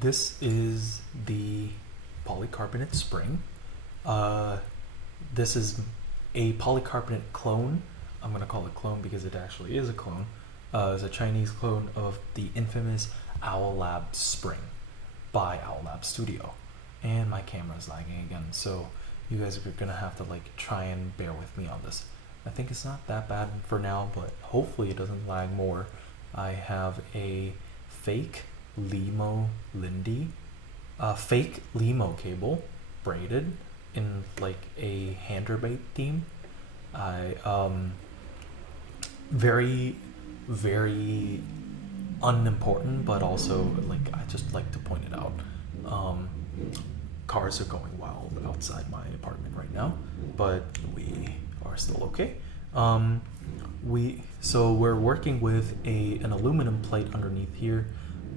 This is the Polycarbonate Spring. This is a polycarbonate clone. I'm going to call it clone because it actually is a clone. It's a Chinese clone of the infamous Owlab Spring by Owlab Studio. And my camera's lagging again, so you guys are going to have to try and bear with me on this. I think it's not that bad for now, but hopefully it doesn't lag more. I have a fake fake Limo cable braided in a handerbait theme. I very unimportant, but also I just like to point it out. Cars are going wild outside my apartment right now, but we are still okay. We're working with an aluminum plate underneath here,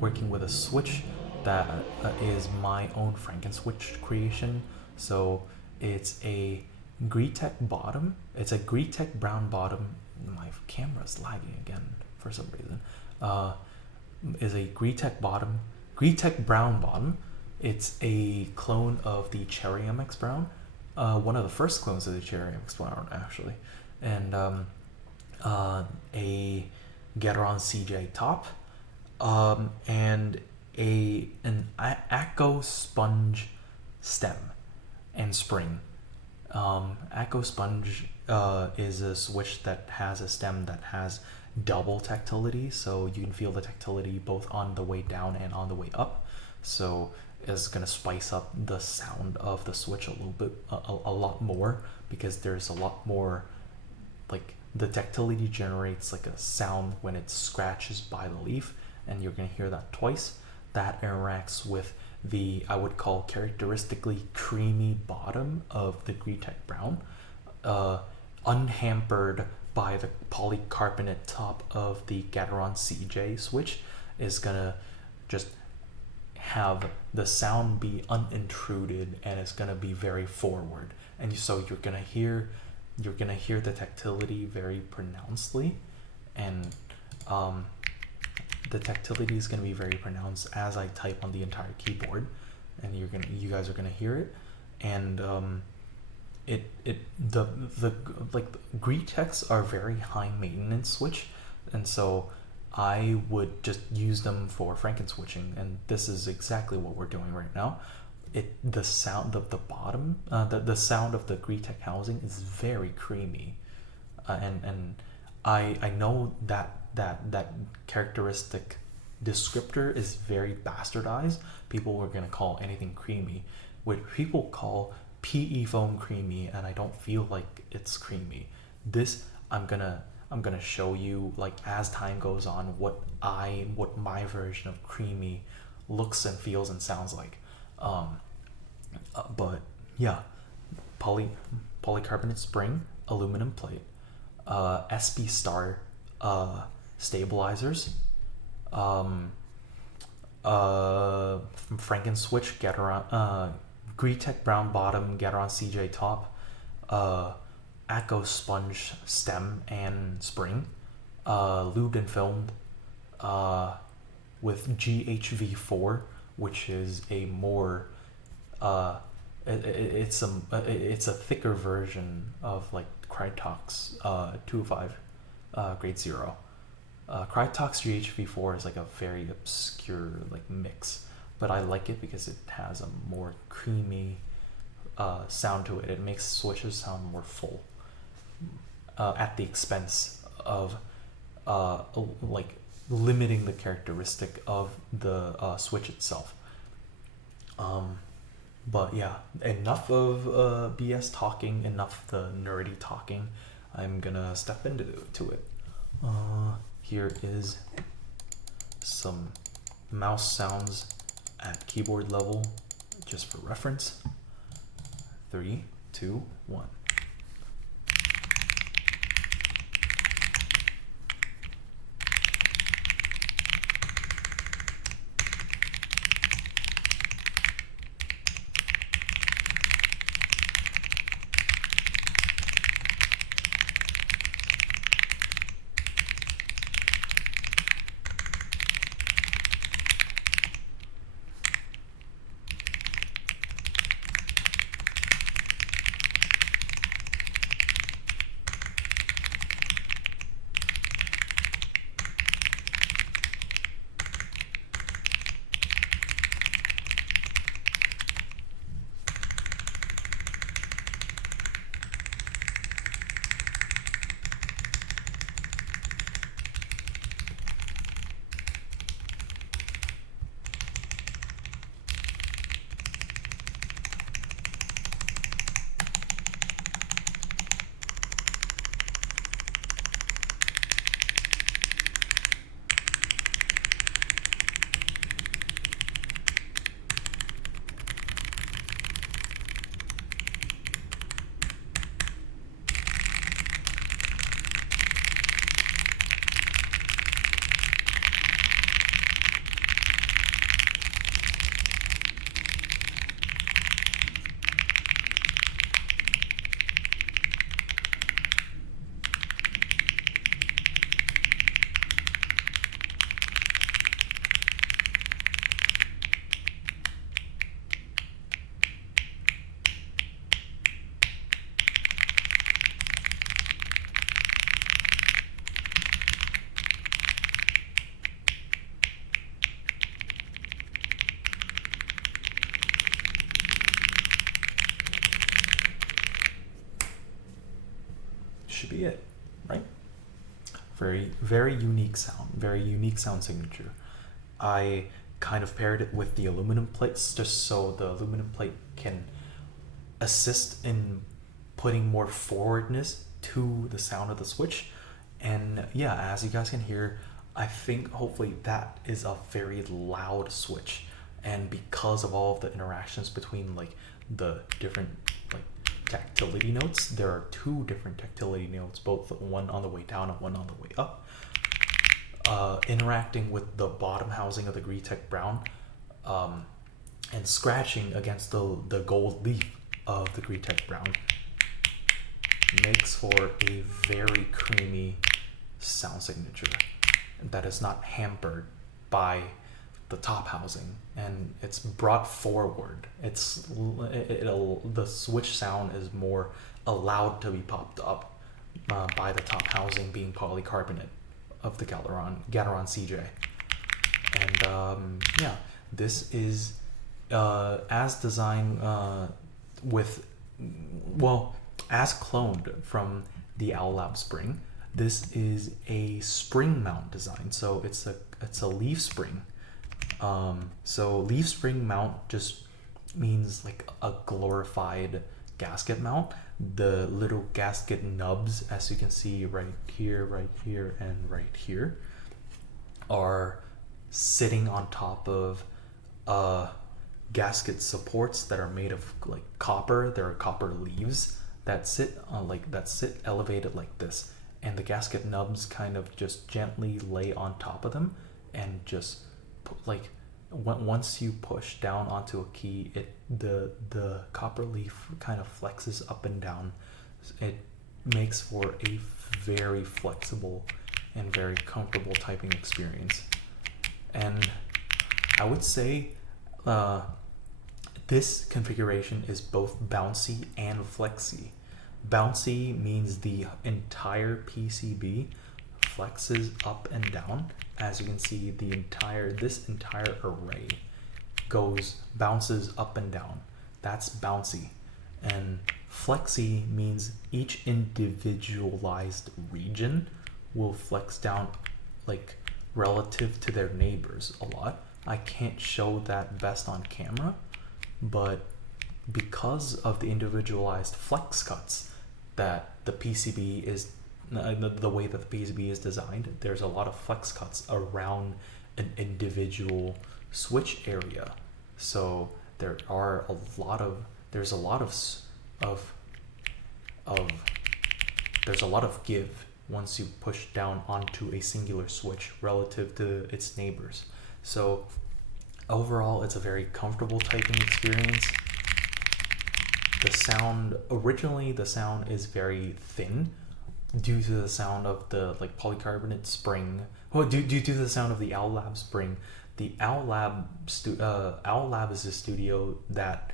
working with a switch that is my own Frankenswitch creation. So it's a Greetech bottom. It's a Greetech brown bottom. My camera's lagging again for some reason. Is a Greetech brown bottom. It's a clone of the Cherry MX Brown, one of the first clones of the Cherry MX Brown actually, and a Gateron CJ top, and an Acco sponge stem and spring. Acco sponge is a switch that has a stem that has double tactility, so you can feel the tactility both on the way down and on the way up. So is going to spice up the sound of the switch a little bit, a lot more, because there's a lot more, the tactility generates a sound when it scratches by the leaf, and you're going to hear that twice. That interacts with the, I would call, characteristically creamy bottom of the Greetech Brown, unhampered by the polycarbonate top of the Gateron CJ switch, is going to just have the sound be unintruded, and it's going to be very forward, and so you're going to hear the tactility very pronouncedly, and the tactility is going to be very pronounced as I type on the entire keyboard, and you guys are going to hear it. And the Greetechs are very high maintenance switch, and so I would just use them for Frankenswitching, and this is exactly what we're doing right now. The sound of the bottom, the sound of the Greetech housing is very creamy, and I know that characteristic descriptor is very bastardized. People are gonna call anything creamy, what people call PE foam creamy, and I don't feel like it's creamy. This I'm gonna show you as time goes on what my version of creamy looks and feels and sounds like. But yeah, polycarbonate spring, aluminum plate, SB Star stabilizers, from Frankenswitch, Gateron, Greetech brown bottom, Gateron CJ top, Acco sponge stem and spring, lubed and filmed with GHV4, which is a more it's a thicker version of Krytox 205 grade 0. Krytox GHV4 is a very obscure mix, but I like it because it has a more creamy sound to it. It makes switches sound more full, at the expense of limiting the characteristic of the switch itself. But yeah, enough of BS talking, enough of the nerdy talking. I'm gonna step into it. Here is some mouse sounds at keyboard level, just for reference. 3, 2, 1. should be it, right? Very unique sound, very unique sound signature. I kind of paired it with the aluminum plates just so the aluminum plate can assist in putting more forwardness to the sound of the switch. And yeah, as you guys can hear, I think hopefully that is a very loud switch. And because of all of the interactions between like the different like tactility notes, there are two different tactility notes, both one on the way down and one on the way up, interacting with the bottom housing of the Greentech Brown, and scratching against the gold leaf of the Greentech Brown makes for a very creamy sound signature that is not hampered by the top housing, and it's brought forward. The switch sound is more allowed to be popped up by the top housing being polycarbonate of the Gateron CJ. And yeah, this is as designed as cloned from the Owlab Spring. This is a spring mount design, so it's a leaf spring. So leaf spring mount just means like a glorified gasket mount. The little gasket nubs, as you can see right here, and right here, are sitting on top of gasket supports that are made of like copper. There are copper leaves that sit elevated like this, and the gasket nubs kind of just gently lay on top of them, and just like once you push down onto a key, the copper leaf kind of flexes up and down. It makes for a very flexible and very comfortable typing experience. And I would say this configuration is both bouncy and flexy. Bouncy means the entire PCB flexes up and down. As you can see, this entire array bounces up and down. That's bouncy. And flexy means each individualized region will flex down like relative to their neighbors a lot. I can't show that best on camera, but because of the individualized flex cuts that the PCB is the way that the PCB is designed, there's a lot of flex cuts around an individual switch area. So there's a lot of give once you push down onto a singular switch relative to its neighbors. So overall, it's a very comfortable typing experience. The sound is very thin due to the sound of the like polycarbonate spring. Due to the sound of the Owlab Spring. The Owlab is a studio that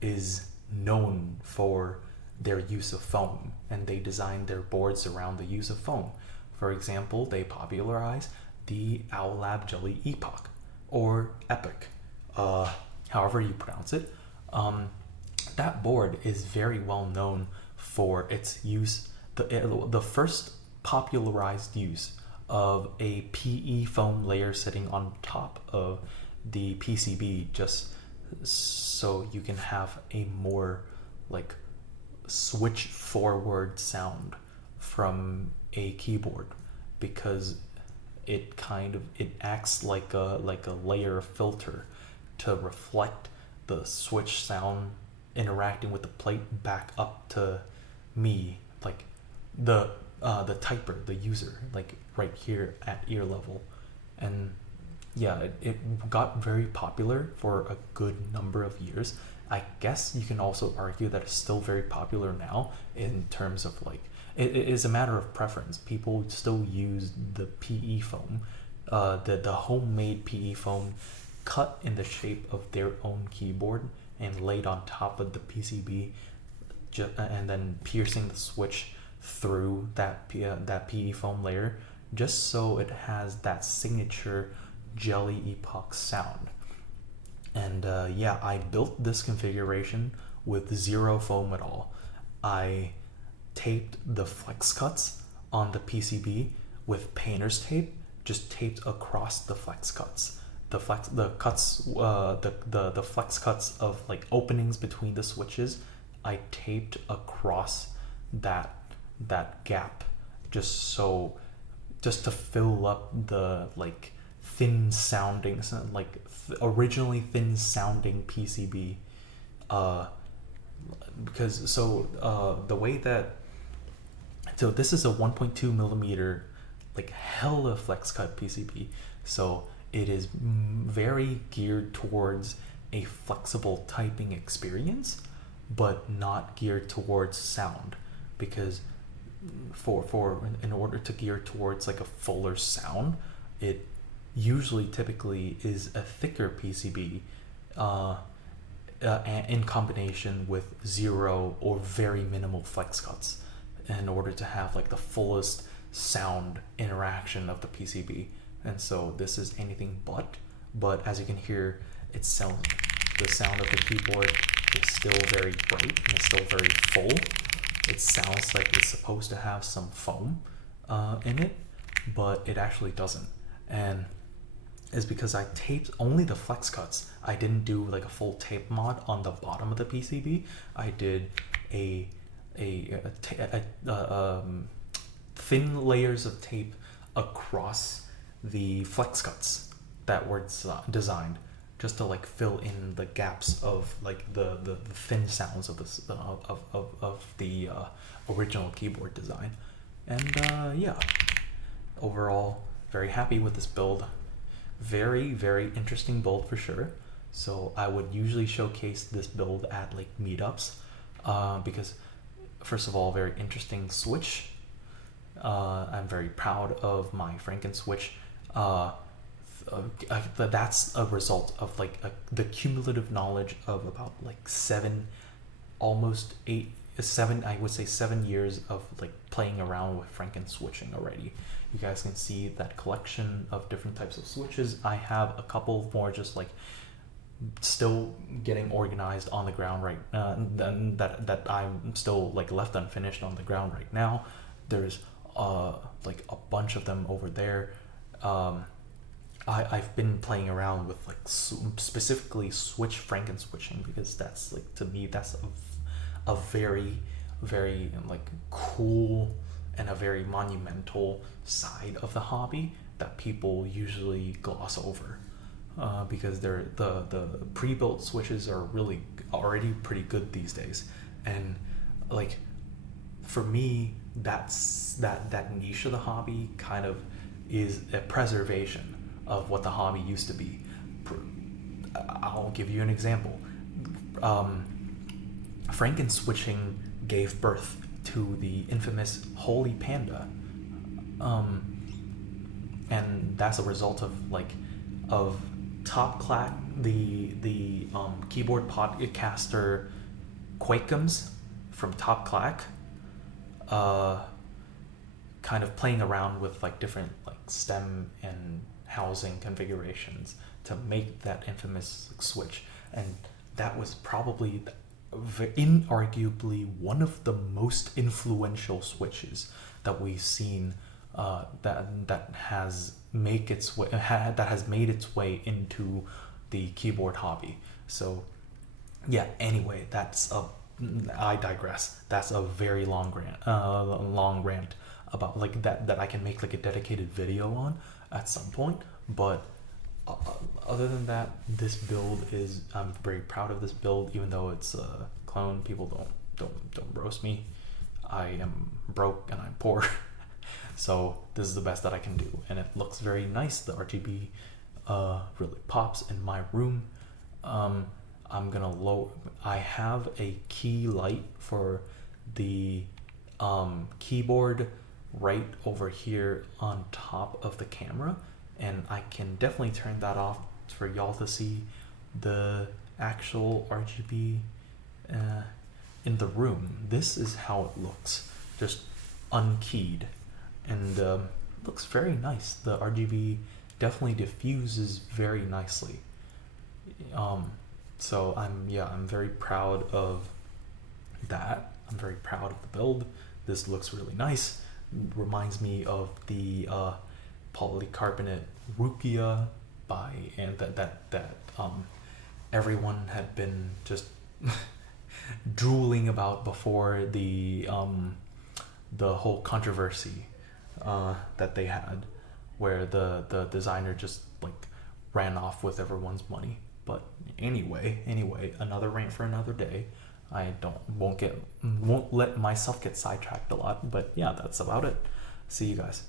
is known for their use of foam, and they design their boards around the use of foam. For example, they popularized the Owlab Jelly Epoch, or Epic, however you pronounce it. That board is very well known for its use, the first popularized use of a PE foam layer sitting on top of the PCB, just so you can have a more like switch forward sound from a keyboard, because it acts like a layer of filter to reflect the switch sound interacting with the plate back up to me, like the typer, the user, like right here at ear level. And yeah, it got very popular for a good number of years. I guess you can also argue that it's still very popular now in terms of like, it is a matter of preference. People still use the PE foam, the homemade PE foam cut in the shape of their own keyboard and laid on top of the PCB, and then piercing the switch through that PE foam layer, just so it has that signature Jelly Epoch sound. And yeah, I built this configuration with zero foam at all. I taped the flex cuts on the PCB with painter's tape, just taped across the flex cuts. The flex cuts of like openings between the switches, I taped across that gap, just to fill up the like thin sounding, like originally thin sounding PCB, because the way that, so this is a 1.2 millimeter like hella flex cut PCB, so it is very geared towards a flexible typing experience, but not geared towards sound, because in order to gear towards like a fuller sound, it usually typically is a thicker PCB, in combination with zero or very minimal flex cuts, in order to have like the fullest sound interaction of the PCB. And so this is anything but as you can hear, the sound of the keyboard is still very bright and it's still very full. It sounds like it's supposed to have some foam in it, but it actually doesn't. And it's because I taped only the flex cuts. I didn't do like a full tape mod on the bottom of the PCB. I did a thin layers of tape across the flex cuts that were designed, just to like fill in the gaps of like the thin sounds of this of the original keyboard design. And yeah, overall very happy with this build. Very, very interesting build for sure. So I would usually showcase this build at like meetups, because first of all, very interesting switch. I'm very proud of my Franken switch. That's a result of like the cumulative knowledge of about like 7 years of like playing around with Franken switching already. You guys can see that collection of different types of switches. I have a couple more just like still getting organized on the ground right that I'm still like left unfinished on the ground right now. There's like a bunch of them over there. I've been playing around with like specifically switch Franken switching, because that's like, to me, that's a very, very like cool and a very monumental side of the hobby that people usually gloss over, because the pre-built switches are really already pretty good these days. And like for me, that's that niche of the hobby kind of is a preservation of what the hobby used to be. I'll give you an example. Franken switching gave birth to the infamous Holy Panda, and that's a result of Top Clack, the keyboard podcaster Quakums from Top Clack, kind of playing around with like different like stem and housing configurations to make that infamous switch. And that was probably inarguably one of the most influential switches that we've seen, that has made its way into the keyboard hobby. So yeah, anyway, I digress. That's a very long rant about like that I can make like a dedicated video on at some point. But other than that, this build I'm very proud of this build, even though it's a clone. People don't roast me. I am broke and I'm poor. So this is the best that I can do, and it looks very nice. The RGB really pops in my room. I have a key light for the keyboard right over here on top of the camera, and I can definitely turn that off for y'all to see the actual RGB in the room. This is how it looks, just unkeyed, and looks very nice. The RGB definitely diffuses very nicely. So I'm very proud of that. I'm very proud of the build. this looks really nice. Reminds me of the polycarbonate rupia and that everyone had been just drooling about before the whole controversy that they had, where the designer just like ran off with everyone's money. But anyway, another rant for another day. I won't let myself get sidetracked a lot, but yeah, that's about it. See you guys.